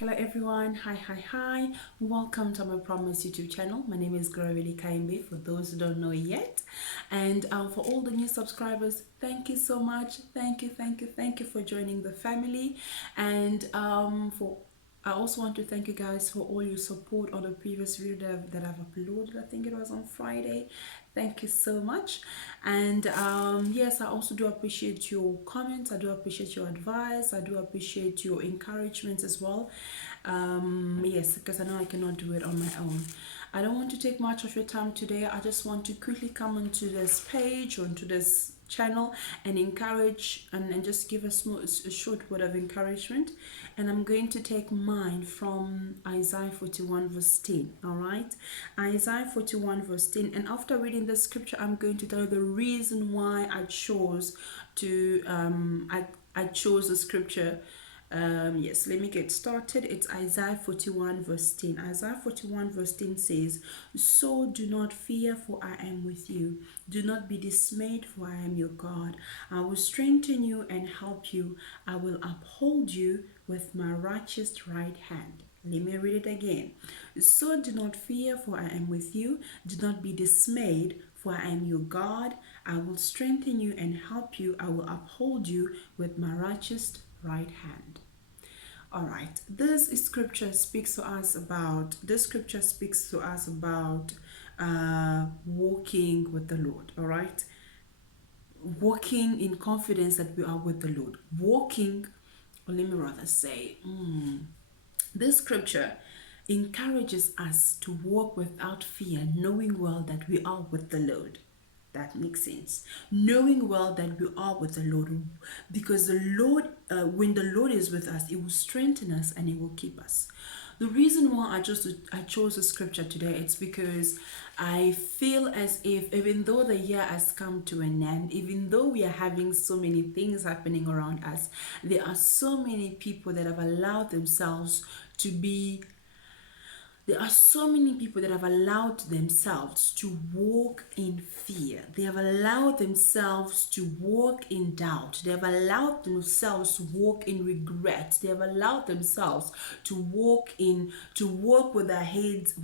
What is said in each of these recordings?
Hello everyone, hi. Welcome to my Promise YouTube channel. My name is Gravely Kaimbe for those who don't know yet. And for all the new subscribers, thank you so much. Thank you for joining the family. And I also want to thank you guys for all your support on the previous video that I've uploaded. I think it was on Friday. Thank you so much. And yes, I also do appreciate your comments. I do appreciate your advice. I do appreciate your encouragement as well. Yes, because I know I cannot do it on my own. I don't want to take much of your time today. I just want to quickly come onto this page or onto this channel and encourage and just give a short word of encouragement. And I'm going to take mine from Isaiah 41 verse 10. All right, Isaiah 41 verse 10. And after reading the scripture, I'm going to tell you the reason why I chose to I chose the scripture. Yes, let me get started. It's Isaiah 41 verse 10. Isaiah 41 verse 10 says, "So do not fear, for I am with you. Do not be dismayed, for I am your God. I will strengthen you and help you. I will uphold you with my righteous right hand." Let me read it again. "So do not fear, for I am with you. Do not be dismayed, for I am your God. I will strengthen you and help you. I will uphold you with my righteous right hand." All right, this scripture speaks to us about walking with the Lord. All right, walking in confidence that we are with the Lord. Walking, or let me rather say, this scripture encourages us to walk without fear, knowing well that we are with the Lord. That makes sense. Knowing well that we are with the Lord, because the Lord, when the Lord is with us, it will strengthen us and it will keep us. The reason why I chose the scripture today, it's because I feel as if even though the year has come to an end, even though we are having so many things happening around us, there are so many people that have allowed themselves to be there are so many people that have allowed themselves to walk in fear. They have allowed themselves to walk in doubt. They have allowed themselves to walk in regret. They have allowed themselves to walk with their heads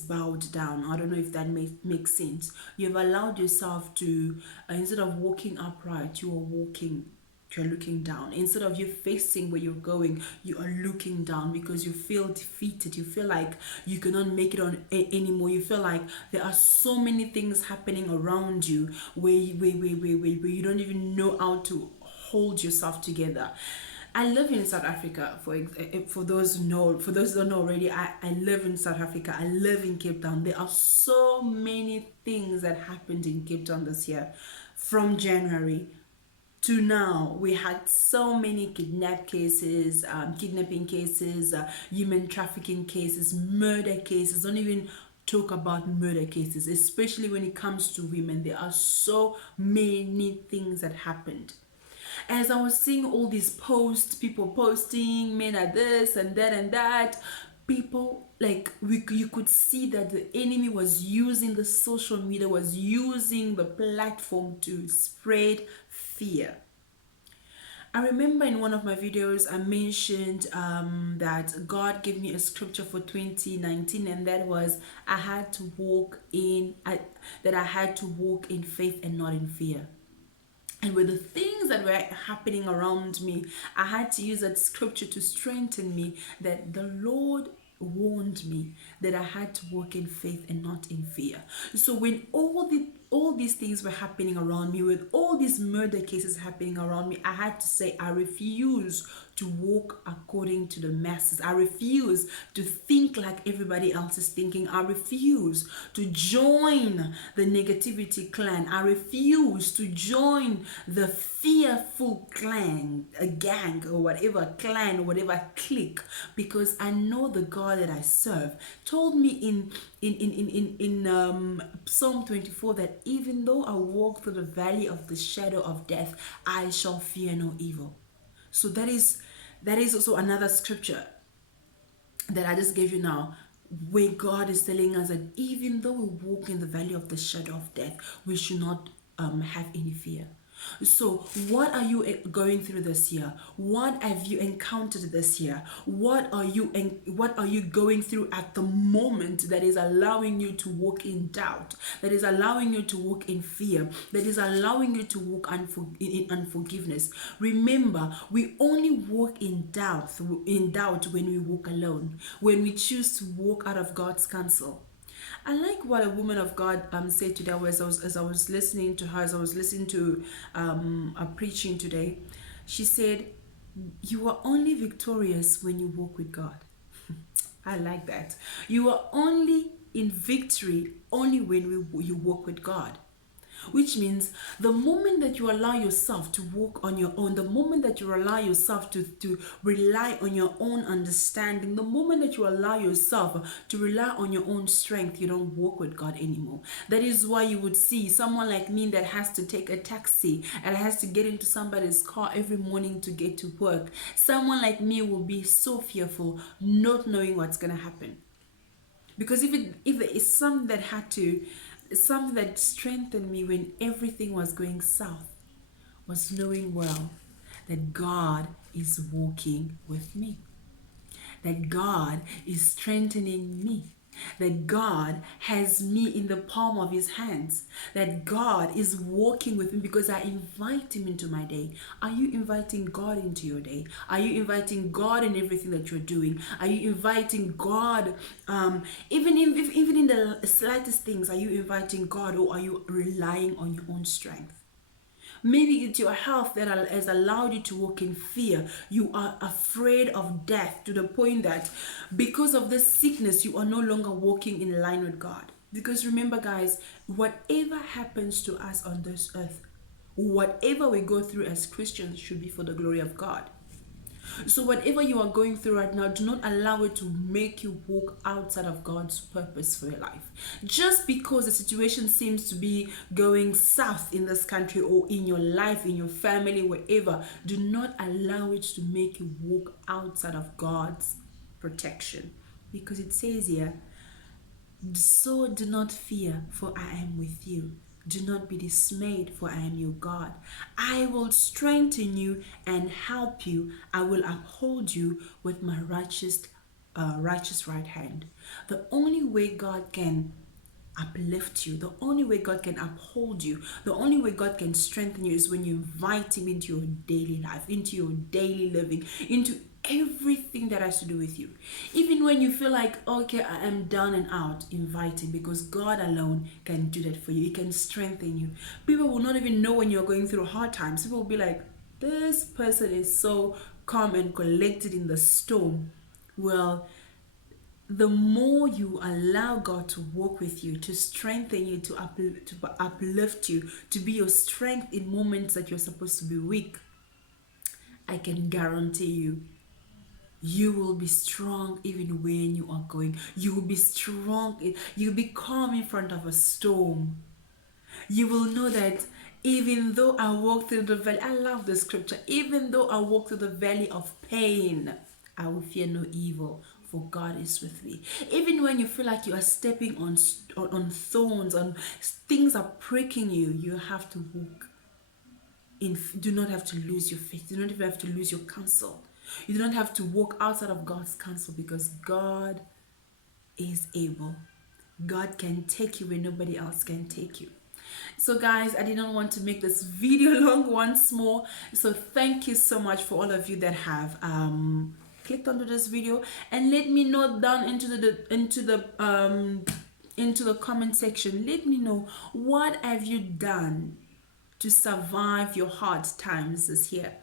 bowed down. I don't know if that makes sense. You've allowed yourself to, instead of walking upright, you're looking down. Instead of you facing where you're going, you are looking down because you feel defeated. You feel like you cannot make it on anymore. You feel like there are so many things happening around you where you don't even know how to hold yourself together. I live in South Africa. For those who know, for those who don't know already, I live in South Africa. I live in Cape Town. There are so many things that happened in Cape Town this year. From January to now, we had so many kidnapping cases, human trafficking cases, murder cases. Don't even talk about murder cases, especially when it comes to women. There are so many things that happened. As I was seeing all these posts, people posting, men are this and that and that, people you could see that the enemy was using the social media, was using the platform to spread fear. I remember in one of my videos I mentioned that God gave me a scripture for 2019, and that was I had to walk in faith and not in fear. And with the things that were happening around me, I had to use that scripture to strengthen me that the Lord warned me that I had to walk in faith and not in fear. So when all these things were happening around me, with all these murder cases happening around me, I had to say I refuse to walk according to the masses. I refuse to think like everybody else is thinking. I refuse to join the negativity clan. I refuse to join the fearful clan, a gang or whatever clan or whatever clique, because I know the God that I serve told me in Psalm 24 that even though I walk through the valley of the shadow of death, I shall fear no evil. So that is also another scripture that I just gave you now, where God is telling us that even though we walk in the valley of the shadow of death, we should not have any fear. So, what are you going through this year? What have you encountered this year? What are you going through at the moment that is allowing you to walk in doubt? That is allowing you to walk in fear? That is allowing you to walk in unforgiveness? Remember, we only walk in doubt when we walk alone. When we choose to walk out of God's counsel. I like what a woman of God said today as I was listening to her, as I was listening to a preaching today. She said, "You are only victorious when you walk with God." I like that. You are only in victory only when you walk with God. Which means the moment that you allow yourself to walk on your own, the moment that you allow yourself to rely on your own understanding, the moment that you allow yourself to rely on your own strength, you don't walk with God anymore. That is why you would see someone like me that has to take a taxi and has to get into somebody's car every morning to get to work. Someone like me will be so fearful, not knowing what's going to happen. Because if there is something that strengthened me when everything was going south, was knowing well that God is walking with me, that God is strengthening me, that God has me in the palm of his hands, that God is walking with me because I invite him into my day. Are you inviting God into your day? Are you inviting God in everything that you're doing? Are you inviting God even in the slightest things? Are you inviting God, or are you relying on your own strength? Maybe it's your health that has allowed you to walk in fear. You are afraid of death to the point that because of this sickness, you are no longer walking in line with God. Because remember, guys, whatever happens to us on this earth, whatever we go through as Christians, should be for the glory of God. So whatever you are going through right now, do not allow it to make you walk outside of God's purpose for your life. Just because the situation seems to be going south in this country or in your life, in your family, wherever, do not allow it to make you walk outside of God's protection. Because it says here, "So do not fear, for I am with you. Do not be dismayed, for I am your God. I will strengthen you and help you. I will uphold you with my righteous right hand." The only way God can uplift you, the only way God can uphold you, the only way God can strengthen you is when you invite him into your daily life, into your daily living, into everything that has to do with you. Even when you feel like, okay, I am down and out, invite him, because God alone can do that for you. He can strengthen you. People will not even know when you're going through hard times. People will be like, this person is so calm and collected in the storm. Well, the more you allow God to walk with you, to strengthen you, to uplift you, to be your strength in moments that you're supposed to be weak, I can guarantee you, you will be strong even when you are going. You will be strong. You'll be calm in front of a storm. You will know that even though I walk through the valley, I love the scripture, even though I walk through the valley of pain, I will fear no evil, for God is with me. Even when you feel like you are stepping on thorns, on things are pricking you, you have to walk in. Do not have to lose your faith. Do not even have to lose your counsel. You do not have to walk outside of God's counsel, because God is able. God can take you where nobody else can take you. So guys, I didn't want to make this video long once more. So thank you so much for all of you that have clicked onto this video, and let me know down into the comment section. Let me know, what have you done to survive your hard times this year?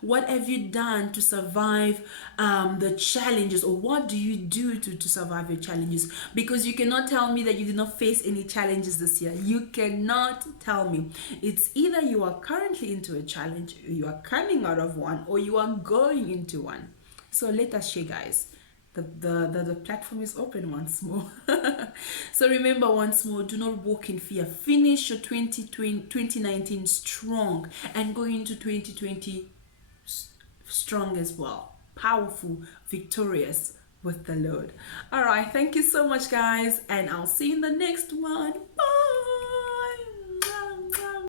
What have you done to survive the challenges, or what do you do to survive your challenges? Because you cannot tell me that you did not face any challenges this year. You cannot tell me. It's either you are currently into a challenge, you are coming out of one, or you are going into one. So let us share, guys. The platform is open once more. So remember, once more, do not walk in fear. Finish your 2019 strong and go into 2020 strong as well, powerful, victorious with the Lord. All right, thank you so much, guys, and I'll see you in the next one. Bye.